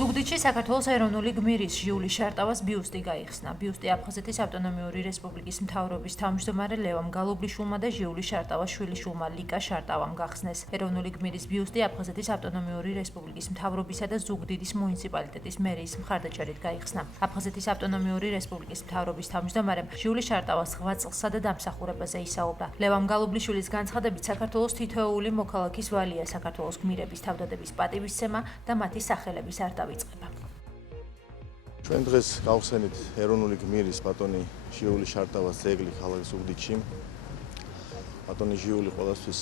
ზუგდიდში საქართველოს ეროვნული გმირის ჟიული შარტავას ბიუსტი გაიხსნა. ბიუსტი აფხაზეთის ავტონომიური რესპუბლიკის მთავრობის თავმჯდომარე ლევან გალობლიშვილმა და ჟიული შარტავას შვილიშვილმა ლიკა შარტავამ გახსნეს. ეროვნული გმირის ბიუსტი აფხაზეთის ავტონომიური რესპუბლიკის მთავრობისა და ზუგდიდის მუნიციპალიტეტის მერიის მხარდაჭერით გაიხსნა. აფხაზეთის ავტონომიური რესპუბლიკის მთავრობის თავმჯდომარემ ჟიული შარტავას 8 წლსა და დამსახურებაზე ისაუბრა. ლევან გალობლიშვილის განცხადებით, საქართველოს თითოეული მოქალაქის ვალია საქართველოს გმირების თავდადების პატივისცემა და მათი სახელების არ დავიწყება. ჩვენ დღეს გავხსენით ეროვნული გმირის ბატონი ჟიული შარტავას ძეგლი ქალაქ ზუგდიდში. ბატონი ჟიული ყველასთვის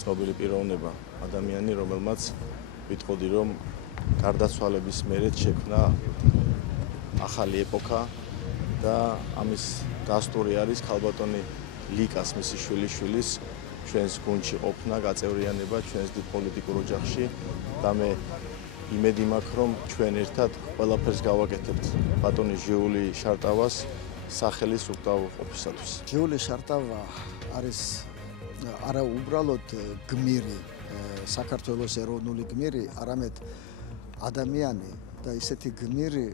ცნობილი პიროვნება, ადამიანი, რომელმაც ვიტყოდი, რომ გარდაცვალების მერე შექმნა ახალი ეპოქა და ამის დასტური არის ქალბატონი ლიკას, მისი შვილიშვილის ჩვენს გუნდში ყოფნა, გაწევრიანება ჩვენს დიდ პოლიტიკურ ოჯახში და მე იმედი მაქვს, რომ ჩვენ ერთად ყველაფერს გავაკეთებთ ბატონი ჟიული შარტავას სახელის უკრავყოფისათვის. ჟიული შარტავა არის არა უბრალოდ გმირი, საქართველოს ეროვნული გმირი, არამედ ადამიანი და ისეთი გმირი,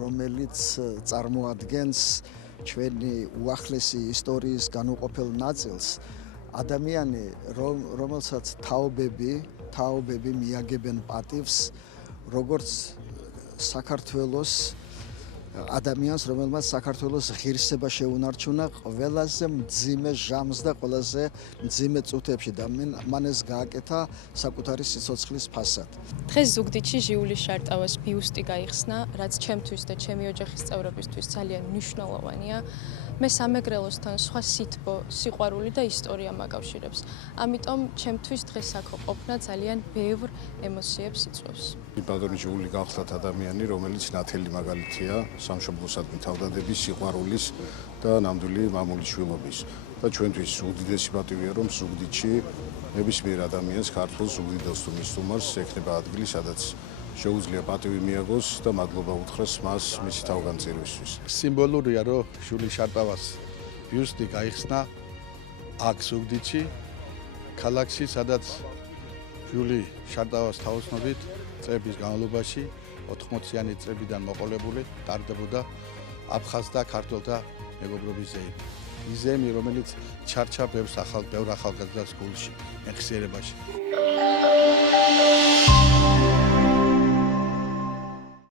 რომელიც წარმოადგენს ჩვენი უახლესი ისტორიის განუყოფელ ნაწილს. ადამიანი, რომელსაც თაობები მიაგებენ პატივს, როგორც საქართველოს ადამიანს, რომელმაც საქართველოს ღირსება შეუნარჩუნა ყველაზე მძიმე ჟამს და ყველაზე მძიმე წუთებში და მან ეს გააკეთა საკუთარი სიცოცხლის ფასად. დღეს ზუგდიდში ჟიული შარტავას ბიუსტი გაიხსნა, რაც ჩემთვის და ჩემი ოჯახის წევრებისთვის ძალიან მნიშვნელოვანია. მე სამეგრელოსთან სხვა სითბო, სიყვარული და ისტორია მაკავშირებს. ამიტომ ჩემთვის დღეს აქ ყოფნა ძალიან ბევრ ემოციებს იწვევს. ბატონი ჟიული გახლავთ ადამიანი, რომელიც ნათელი მაგალითია სამშობლოსადმი თავდადების, სიყვარულის და ნამდვილი მამულის შვილობის. და ჩვენთვის უდიდესი პატივია, რომ ზუგდიდში ნებისმიერ ადამიანს, ქართველს, ზუგდიდელს თუ მის სტუმარს ექნება ადგილი, სადაც შეუძლია პატივი მიაგოს და მადლობა უთხრას მას მისი თავგანწირვისთვის. სიმბოლურია, რომ ჟიული შარტავას ბიუსტი გაიხსნა აქ ზუგდიდში, ქალაქში, სადაც ჟიული შარტავას თაოსნობით წლების განმავლობაში 80-იანი წლებიდან მოყოლებული ტარდებოდა აფხაზ და ქართველთა მეგობრობის ზეიმი. ის ზეიმი, რომელიც ჩარჩა ბევრ ახალგაზრდას გულში, მეხსიერებაში.